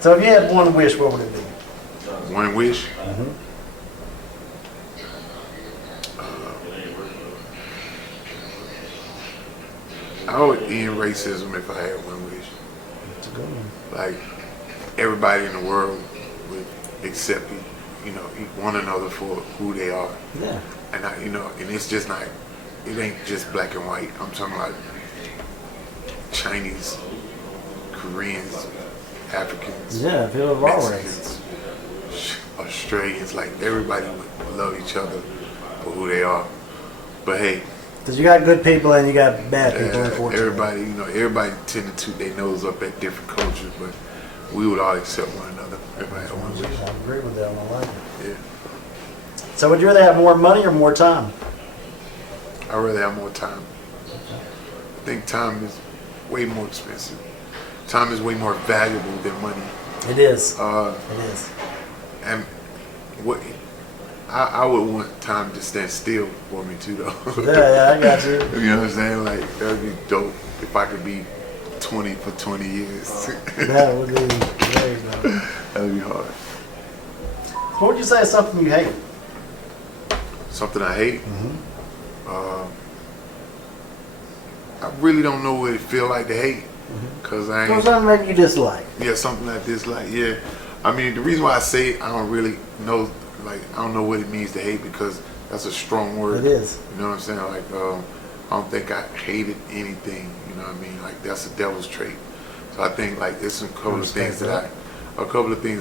So if you had one wish, what would it be? One wish? I would end racism if I had one wish. That's a good one. Like, everybody in the world would accept one another for who they are. Yeah. And and it's just not, it ain't just black and white. I'm talking about Chinese, Koreans, Africans. Yeah, people of all races. Australians, like everybody would love each other for who they are. But hey, because you got good people and you got bad people, unfortunately. Everybody tended to their nose up at different cultures, but we would all accept one another. I agree with that one. I like it. Yeah. So would you rather have more money or more time? I'd rather have more time. Okay. I think time is way more expensive. Time is way more valuable than money. It is. It is. And what I would want time to stand still for me too, though. Yeah, I got you. You know what I'm saying? Like, that would be dope if I could be 20 for 20 years. That would be very dope. That would be hard. So what would you say is something you hate? Something I hate? I really don't know what it feel like to hate. Cause I Or ain't, something maybe you dislike. yeah, something like this, like, yeah. I mean, the reason why I say it, I don't really know, like, I don't know what it means to hate, because that's a strong word. It is. You know what I'm saying? Like, I don't think I hated anything, you know what I mean? Like, that's a devil's trait. So I think, like, there's some couple of things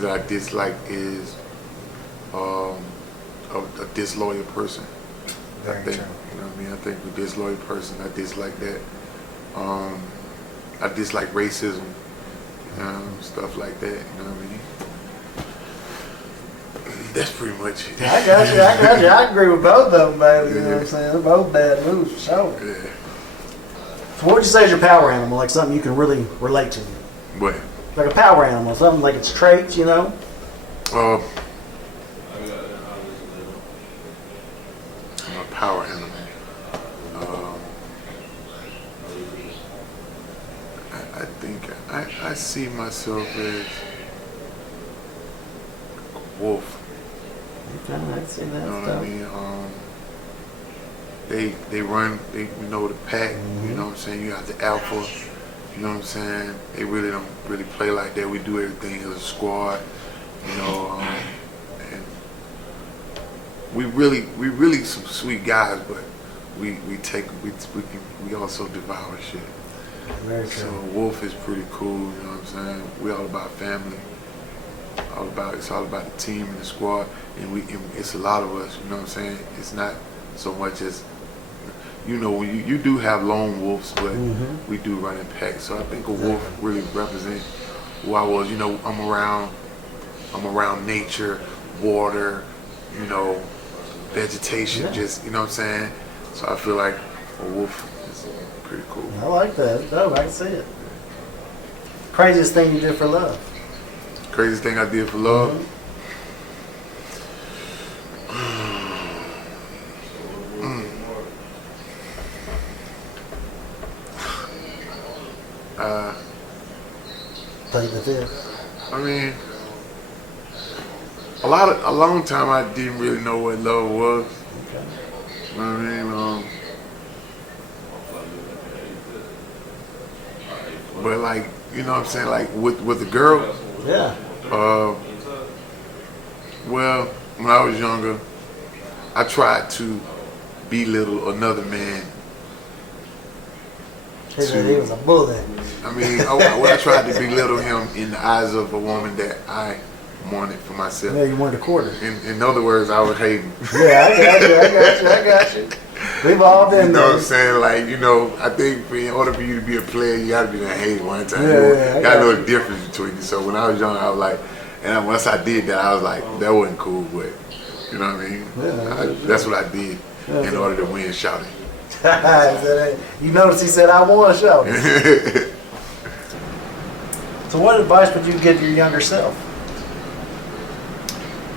that I dislike is a disloyal person. Very true. You know what I mean? I think a disloyal person, I dislike that. I dislike racism, stuff like that, you know what I mean? That's pretty much it. I got you. I agree with both of them, baby. You know what I'm saying? They're both bad moves, for sure. Yeah. So what would you say is your power animal? Like something you can really relate to? What? Like a power animal, something like its traits, you know? I'm a power animal. I think I see myself as a wolf. Okay, I can see that You know stuff. what I mean? They run, the pack. You know what I'm saying? You got the alpha. You know what I'm saying? They really don't really play like that. We do everything as a squad. You know, and we really some sweet guys, but we also devour shit. Very true. So wolf is pretty cool. You know what I'm saying? We all about family. It's all about the team and the squad, and it's a lot of us. You know what I'm saying? It's not so much as, when you do have lone wolves, but we do run in packs. So I think a wolf really represents who I was. I'm around nature, water, vegetation. Just, you know what I'm saying? So I feel like a wolf is pretty cool. I like that. It's dope. I can see it. Craziest thing you did for love? Craziest thing I did for love? Plead the fifth. I mean, a long time I didn't really know what love was. Okay. You know what I mean? But like, you know what I'm saying? Like with the girl. Yeah. Well, when I was younger, I tried to belittle another man. He said he was a bully. I mean, I tried to belittle him in the eyes of a woman that I wanted for myself. Yeah, you wanted a quarter. In other words, I was hating. Yeah, I got you. We've all been You know there. what I'm saying? Like, I think in order for you to be a player, you gotta be a hater one time. Yeah, you gotta know the difference between you. So when I was young, I was like, and once I did that, I was like, that wasn't cool, but you know what I mean? Yeah, that's what I did in order to win shouting. You notice he said, I won, shout it. So what advice would you give your younger self?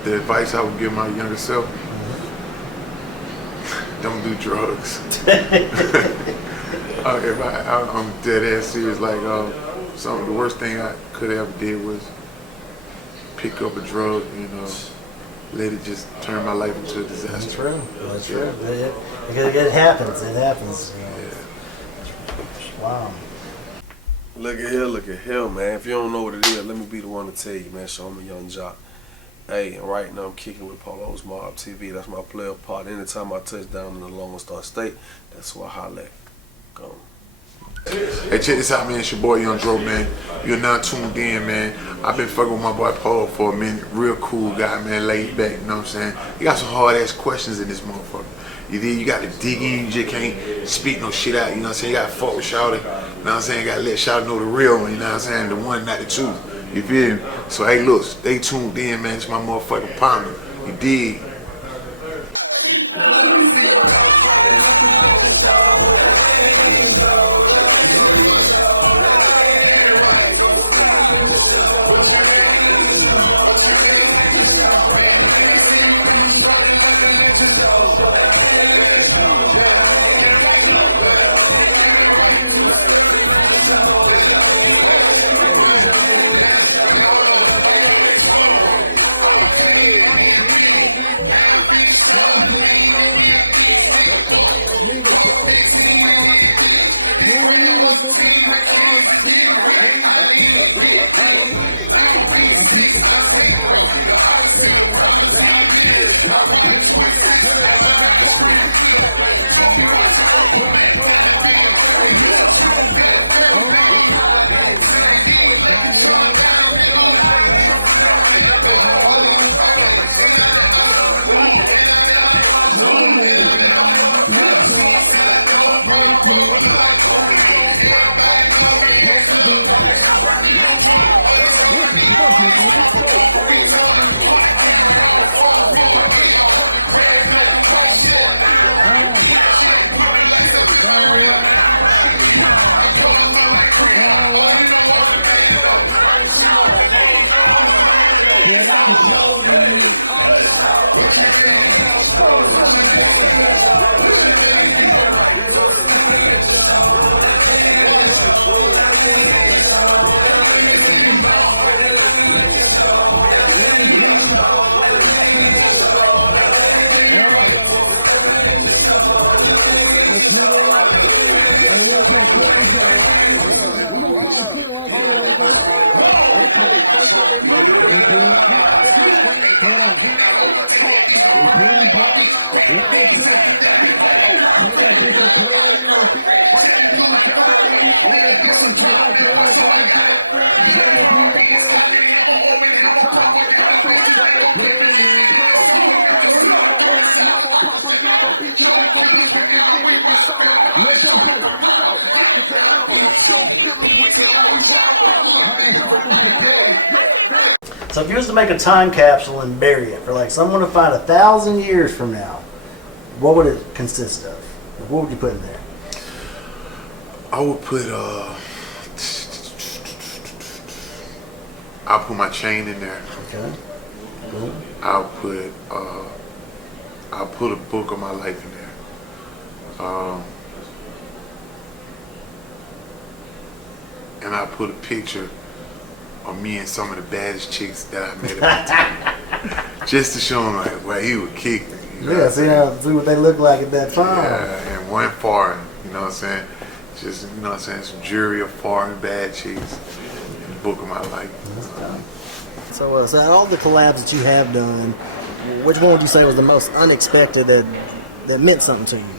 The advice I would give my younger self, don't do drugs. I'm dead ass serious. Like, the worst thing I could ever did was pick up a drug, let it just turn my life into a disaster. That's true. That's true. It happens. It happens. Wow. Look at here, man. If you don't know what it is, let me be the one to tell you, man. So I'm a young jock. Hey, and right now I'm kicking with Polow's Mob TV. That's my player part. Anytime I touch down in the Lone Star State, that's who I holler at. Go. Hey, check this out, man. It's your boy Young Dro, man. You're now tuned in, man. I've been fucking with my boy Polow for a minute. Real cool guy, man. Laid back, you know what I'm saying? He got some hard ass questions in this motherfucker. You got to dig in, you just can't speak no shit out, you know what I'm saying? You got to fuck with Shawty, you know what I'm saying? You got to let Shawty know the real one, you know what I'm saying? The one, not the two. You feel me? So, hey, look, stay tuned in, man. It's my motherfucking partner. You dig? So if you was to make a time capsule and bury it for like someone to find 1,000 years from now, what would it consist of? What would you put in there? I would put I'll put my chain in there. Okay. Cool. I'll put a book of my life in there. And I'll put a picture of me and some of the baddest chicks that I met at the time. Just to show them like, well, he would kick me. Yeah, see what they look like at that time. Yeah, and one foreign, you know what I'm saying? Just, you know what I'm saying, some jury of foreign bad chicks and the book of my life. That's tough. So out of all the collabs that you have done, which one would you say was the most unexpected that meant something to you?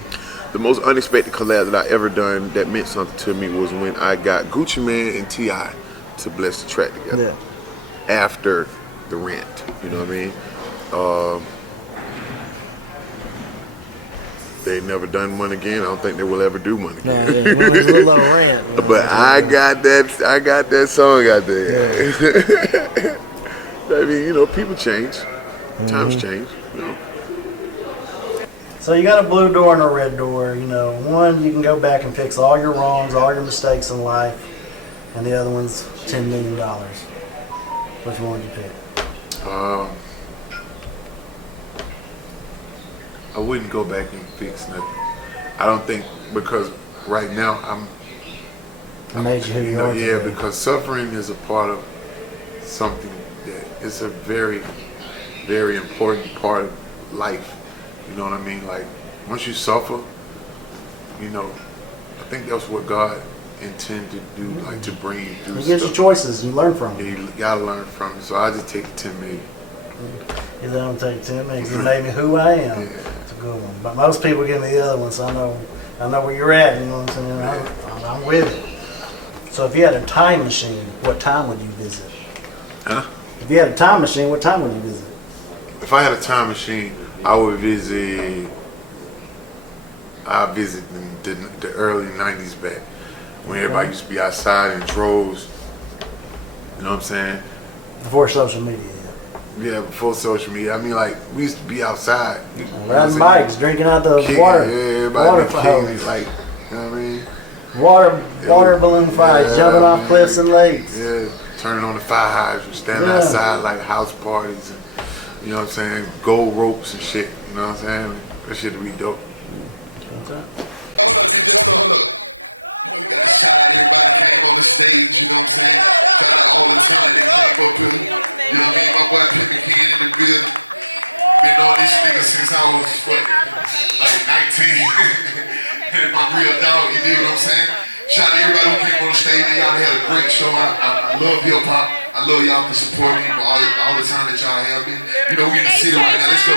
The most unexpected collab that I ever done that meant something to me was when I got Gucci Mane and T.I. to bless the track together. Yeah. After the rent, you know what I mean? They've never done one again. I don't think they will ever do one again. No, yeah. Well, there's a little rant. You know, but I got that song out there. Yeah. I mean, you know, people change. Times change. So you got a blue door and a red door. You know, one, you can go back and fix all your wrongs, all your mistakes in life, and the other one's $10 million. Which one would you pick? I wouldn't go back and fix nothing. I don't think, because right now, I'm. It made you who you are Yeah, today. because suffering is a part of something that it's a very, very important part of life. You know what I mean? Like once you suffer, you know, I think that's what God intended to do, like to bring you through. It gives you stuff. choices. You learn from Yeah, it. you gotta learn from it. So I just take the 10 million. He said, "Don't take 10 minutes. It made me who I am." It's a good one. But most people give me the other one, so I know where you're at. You know what I'm saying? I'm with it. So if you had a time machine, what time would you visit? Huh? If you had a time machine, what time would you visit? If I had a time machine, I would visit. I visit the early '90s back when everybody used to be outside in droves. You know what I'm saying? Before social media. Yeah, before social media. I mean, like we used to be outside, Riding bikes, drinking out the kicking, water. Yeah, everybody water be kicking, hose. like, you know what I mean? Water balloon fights, jumping off cliffs and lakes. Yeah, turning on the fire hydrant, standing Yeah. outside like house parties, and you know what I'm saying? Gold ropes and shit. You know what I'm saying? That shit would be dope. What's up? Hold up, DJ, hold up. We gotta shout out everybody that came on the stage, you know what I'm saying? Shout out all the talent that came up here. You know what I mean? My boy Pimmy Ken in the building. Been knowing this nigga since I was like 19. And my real dog, you dig what I'm saying? Shout out to everybody who came on the stage. Y'all had a great show. I love hip hop. I love y'all for supporting me for all the time that y'all have been. You know, we in the city right now. Let's go.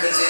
Cause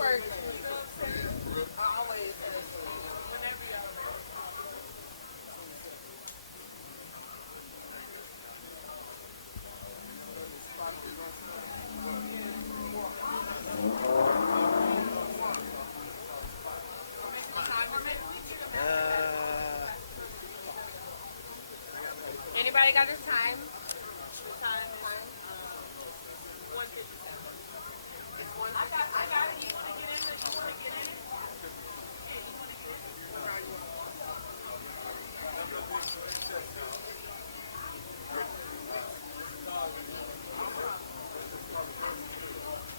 working. You know what I'm saying? Always hustling. Whenever y'all ready. Anybody got this time? The time is 1:57. It's 1:57. I got it. You want to get in it? You want to get in it? Yeah, you want to get in it?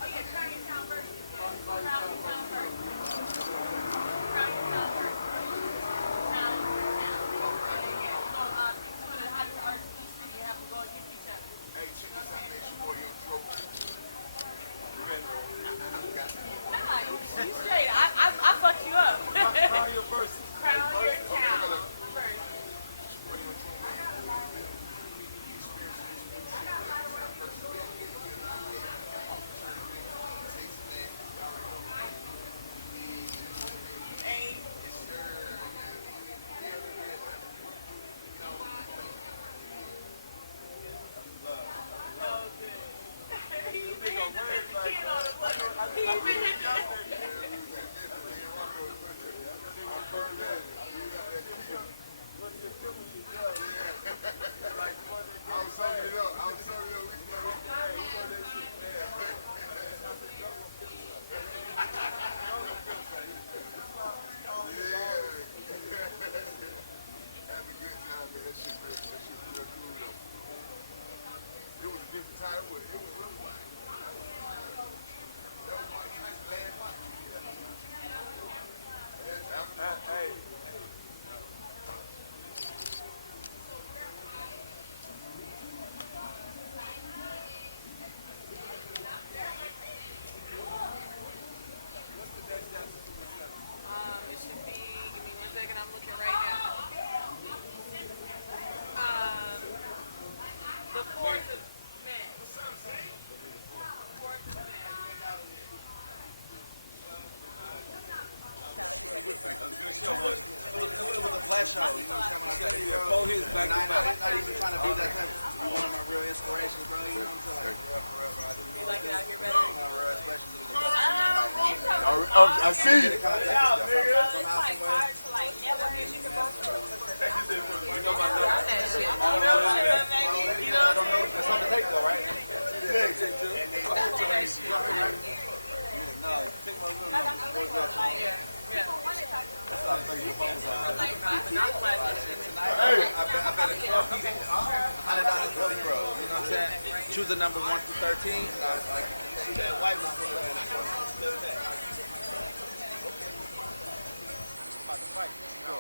Oh yeah, Crown Your Town versus. Yeah. Crown Your Town versus. Crown Your Town versus. Crown Your Town. Yeah, yeah. We're going to pick some of the hottest artists in each city and have them go against each other. Hey, check this out, man. It's your boy Young Dro. You ready? Nah, you straight. I fucked you up. Crown Your versus. Crown Your Town first. It's your boy Young Dro, man. He experienced this music. Versus man, he get good like that. He takes it, man. Hey. Yes, sir. Oh, good. He even hit the kid on the plug. He even hit I was soaking it up. We started. Having a good time, man. That shit real cool though. It was a different time. It was really like that was Mike Tyson last fight. Hey. It should be, give me 1 second, I'm looking right now. The 4th of May. 4th of May. It was a flash show, you know what I'm saying? Yeah, 4 hits back to back. Not even trying to be that type of one of my real inspirations, bro. You know what I'm saying? Like, for real, bro. I do You like it out here better? one of my real inspirations. It was I see you. It's like hard to like network. You can both You know my number. that shit. You know what I'm saying, baby? You know what I'm saying? That's something to take, though, right? No, take my little number. Yeah. That's how I play your phones on. Like, not much. I bet it's $100 for the euro. You know what I'm saying? Choose the number 1 through 13. Like, you see that white one, put it on the flip that. About to fight. Go.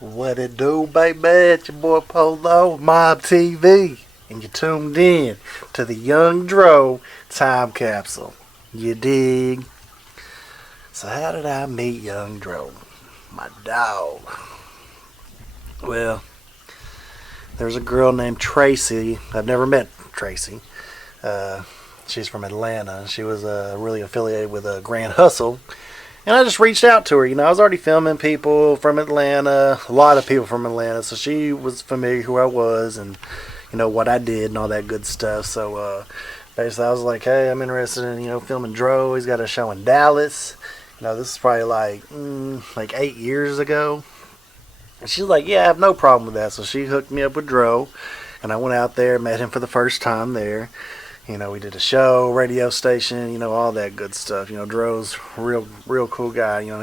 What it do, baby? It's your boy Polow, Mob TV. And you're tuned in to the Young Dro Time Capsule. You dig? So how did I meet Young Dro? My dog. Well, there's a girl named Tracy. I've never met Tracy. She's from Atlanta. She was really affiliated with Grand Hustle. And I just reached out to her. You know, I was already filming people from Atlanta, a lot of people from Atlanta. So she was familiar who I was and, you know, what I did and all that good stuff. So basically I was like, hey, I'm interested in, you know, filming Dro. He's got a show in Dallas. You know, this is probably like 8 years ago. And she's like, yeah, I have no problem with that. So she hooked me up with Dro. And I went out there, met him for the first time there. You know, we did a show, radio station, you know, all that good stuff. You know, Dro's real cool guy, you know.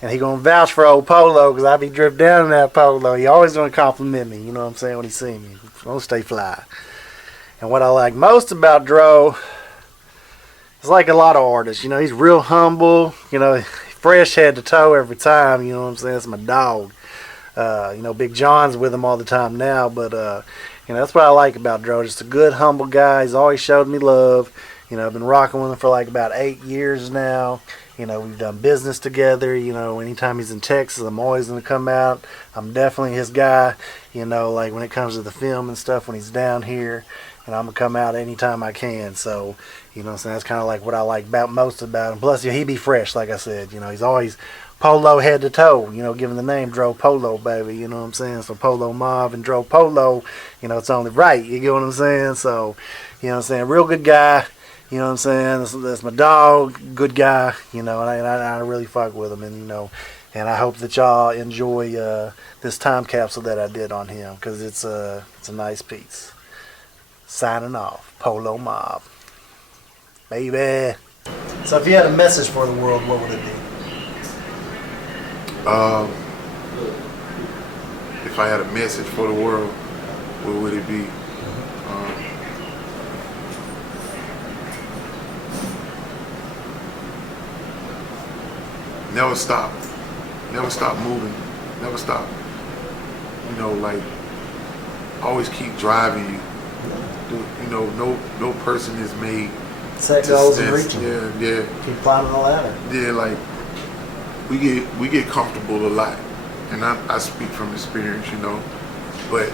And he gonna vouch for old Polow because I be dripped down in that Polow. He always gonna compliment me, you know what I'm saying, when he see me. I'm gonna stay fly. And what I like most about Dro is like a lot of artists, you know, he's real humble, you know, fresh head to toe every time, you know what I'm saying? It's my dog. You know, Big John's with him all the time now, but you know, that's what I like about Dro. Just a good, humble guy. He's always showed me love. You know, I've been rocking with him for like about 8 years now. You know, we've done business together. You know, anytime he's in Texas, I'm always going to come out. I'm definitely his guy, you know, like when it comes to the film and stuff when he's down here. And I'm going to come out anytime I can. So, you know what I'm saying? That's kind of like what I like most about him. Plus, he be fresh, like I said. You know, he's always Polow head to toe, you know, giving the name Dro Polow, baby, you know what I'm saying? So Polow Mob and Dro Polow, you know, it's only right, you get what I'm saying? So, you know what I'm saying? Real good guy, you know what I'm saying? That's my dog, good guy, you know, and I really fuck with him, and, you know, and I hope that y'all enjoy this time capsule that I did on him, because it's a nice piece. Signing off, Polow Mob. Baby. So if you had a message for the world, what would it be? If I had a message for the world, what would it be? Never stop. Never stop moving. Never stop. You know, like, always keep driving you. You know, no person is made Set to goals and stand- reach them. Yeah. Keep climbing the ladder. Yeah, like we get comfortable a lot, and I speak from experience, you know. But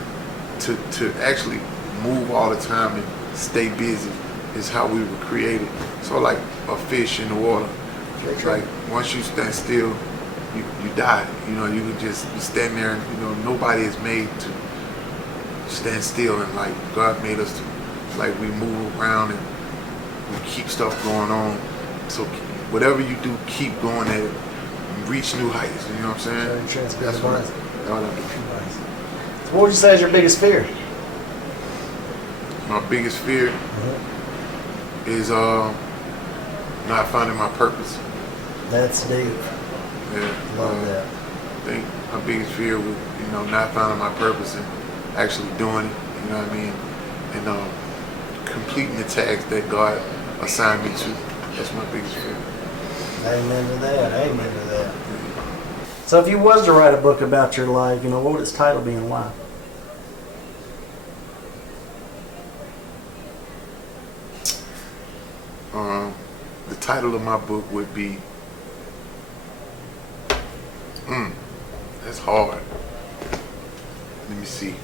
to actually move all the time and stay busy is how we were created. So like a fish in the water, True. like once you stand still, you die. You know, you stand there. You know, nobody is made to stand still, and like God made us to, like, we move around and we keep stuff going on. So whatever you do, keep going at it. Reach new heights. You know what I'm saying? Very true. That's good advice. Advice. So what would you say is your biggest fear? My biggest fear is not finding my purpose. That's deep. Yeah, Love that. I think my biggest fear was, you know, not finding my purpose and actually doing it. You know what I mean? And completing the tasks that God assigned me to. That's my biggest fear. Amen to that. Amen to that. So if you was to write a book about your life, you know, what would its title be and why? The title of my book would be, that's hard. Let me see.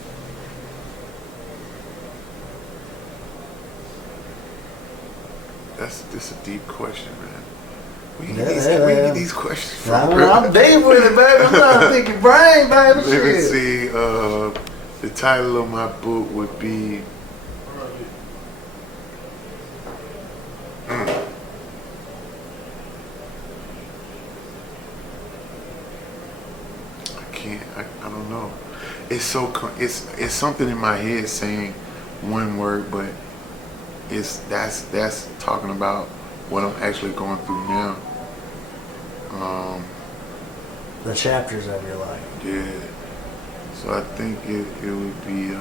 This a deep question, man. Where you get these questions from? I'm deep with it, baby. I'm trying to think your brain, baby. Let me Shit. see. The title of my book would be. I don't know. It's something in my head saying one word, but that's talking about what I'm actually going through now. The chapters of your life. Yeah. So I think it would be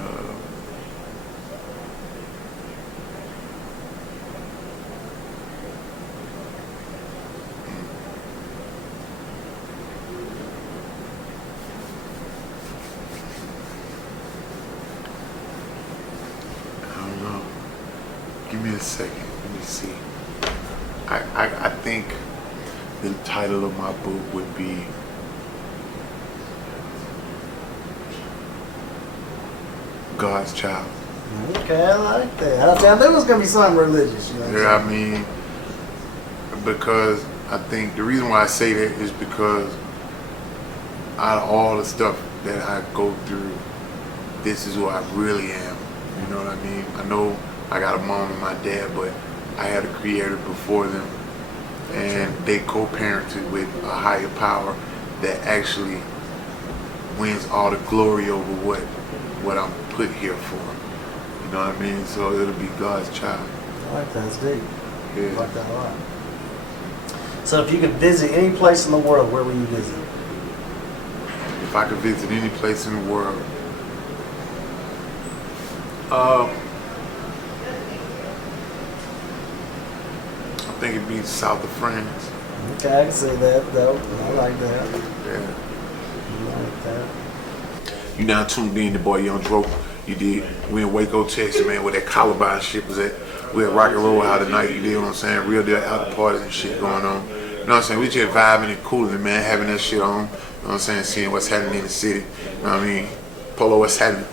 give me a second. Let me see. I think the title of my book would be God's Child. Okay, I like that. I knew it was going to be something religious. You know what I'm saying? I mean, because I think the reason why I say that is because out of all the stuff that I go through, this is who I really am. You know what I mean? I know I got a mom and my dad, but I had a creator before them, and they co-parented with a higher power that actually wins all the glory over what I'm put here for. You know what I mean? So it'll be God's child. I like that. It's deep. Yeah. I like that a lot. So if you could visit any place in the world, where would you visit? If I could visit any place in the world, think it'd be south of France. Okay, I can see that though. I like that. Yeah. I like that. You now tuned in to Boy Young Dro. You did. We in Waco, Texas, man, where that Columbine shit was at. We at Rock and Roll House tonight, you did what I'm saying? Real deal after parties and shit going on. You know what I'm saying? We just vibing and cooling, man, having that shit on. You know what I'm saying? Seeing what's happening in the city. You know what I mean? Polow, what's happening?